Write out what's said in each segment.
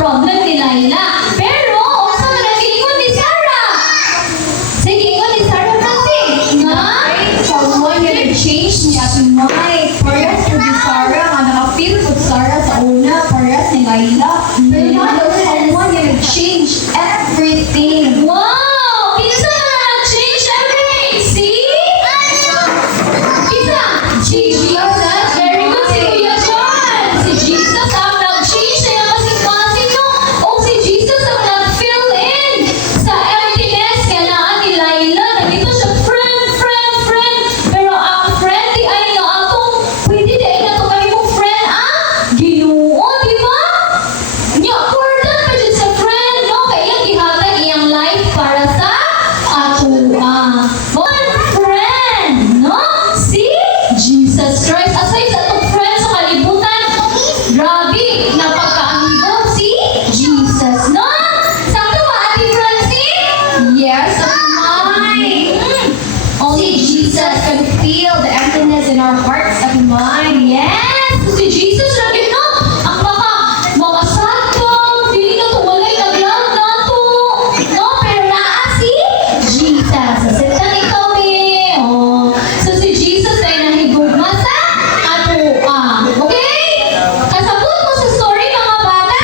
problem ni Laila. Pero, unsa man ang giingon ni Sarah? Sa giingon ni Sarah Francis, nga? Someone nga nag-change niya to my parehas ko ni Sarah nga naka-feel ko Sarah sa una parehas ni Laila. Pero nga daw someone nga nag-change everything. Wow! Kinsa man ang nag-change everything? See? Kinsa? Si Jesus. Very good si Kuya John. Si Jesus ang nag-change sa iyang kasing-kasing, no? O si Jesus ang nag-fill in sa emptiness nga naa ni Laila. Nandito siya, friend. Pero ang friend di ay nga atong, pwede di ay nga ito kayo mong friend, Ginoo, di ba? Nya, important pa dyan sa friend, no? Kaya iyang gihatag iyang life para sa ato. One friend, no? Si Jesus Christ. Aside sa itong friend sa kalibutan, grabe, napaka-amigo si Jesus, no? Sakto ba, Ate Francine? Yes, mine. Only Jesus can feel the emptiness in our hearts and mind. Yes! Si Jesus na rin, no? Ang mga santo, dili na ito, walay nag-love na ito. No? Pero naa si Jesus. Sitan ikaw eh. Oh. So si Jesus ay nahigugma sa ato. Okay? Kasabot mo sa story, mga bata?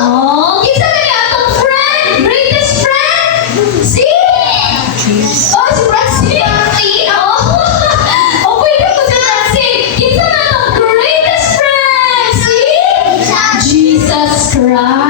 Oh. Kinsa na niya atong friend? Greatest friend? Si? Oh, si Francine. Oh. Oh, pwede ko si Francine. Kinsa na atong greatest friend? Si? Jesus Christ.